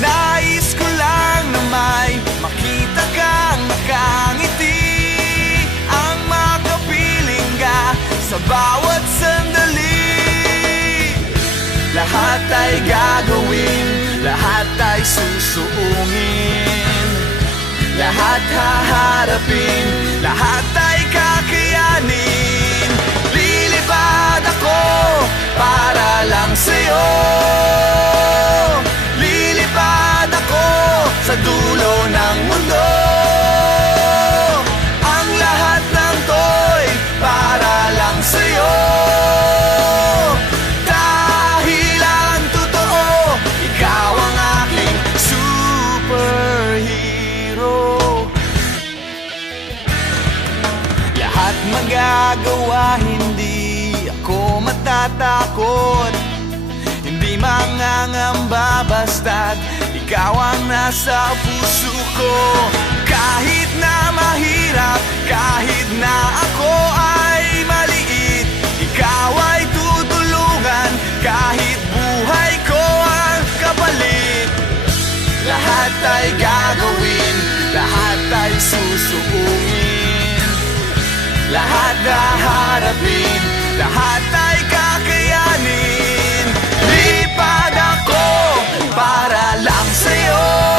Nais ko lang na may makita kang nakangiti, ang makapiling ka sa bawat sandali. Lahat ay gagawin, lahat ay susuungin, lahat haharapin, lahat ay kakayanin. Lilipad ako para lang sa'yo, lilipad ako sa dulo ng mundo. Ang lahat ng to'y para lang sa'yo, dahil ang totoo, ikaw ang aking superhero. Lahat magagawa, hindi ako matatakot, hindi mangangamba basta't ikaw ang nasa puso ko. Kahit na mahirap, kahit na ako ay maliit, ikaw ay tutulungan kahit buhay ko ang kapalit. Lahat ay gagawin, lahat ay susuungin, lahat haharapin, lahat ay kakayanin. Lipad ako para lang sa'yo,